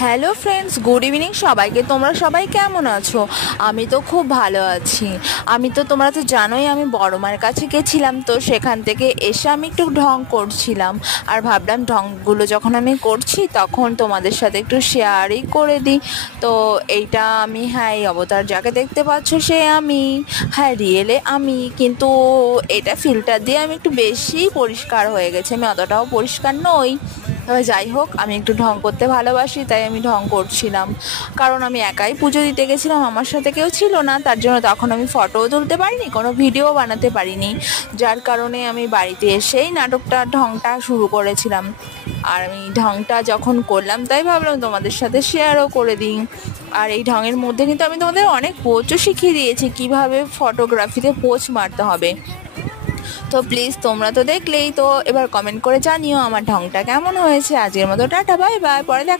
Hello friends, good evening সবাইকে। তোমরা সবাই কেমন আছো? আমি তো খুব ভালো আছি। তোমরা তো জানোই আমি বড় মায়ের কাছে গেছিলাম, তো সেখান থেকে এসে আমি একটু ঢং করছিলাম। আর ভাবলাম ঢংগুলো যখন আমি করছি তখন তোমাদের সাথে একটু শেয়ারই করে দিই। তো এইটা আমি, হ্যাঁ, এই অবতার যাকে দেখতে পাচ্ছ সে আমি। হ্যাঁ, রিয়েলে আমি, কিন্তু এটা ফিল্টার দিয়ে আমি একটু বেশি পরিষ্কার হয়ে গেছে, আমি অতটাও পরিষ্কার নই। তবে যাই হোক, আমি একটু ঢং করতে ভালোবাসি, তাই আমি ঢং করছিলাম। কারণ আমি একাই পুজো দিতে গেছিলাম, আমার সাথে কেউ ছিল না, তার জন্য তখন আমি ফটোও তুলতে পারিনি, কোনো ভিডিও বানাতে পারিনি। যার কারণে আমি বাড়িতে এসেই ঢংটা শুরু করেছিলাম। আর আমি ঢংটা যখন করলাম তাই ভাবলাম তোমাদের সাথে শেয়ারও করে দিই। আর এই ঢংয়ের মধ্যে কিন্তু আমি তোমাদের অনেক পোজও শিখিয়ে দিয়েছি, কিভাবে ফটোগ্রাফিতে পোজ মারতে হবে। তো প্লিজ, তোমরা তো দেখলেই, তো এবার কমেন্ট করে জানিও আমার ঢংটা কেমন হয়েছে। আজকের মতো টাটা, বাই বাই, পরে দেখা।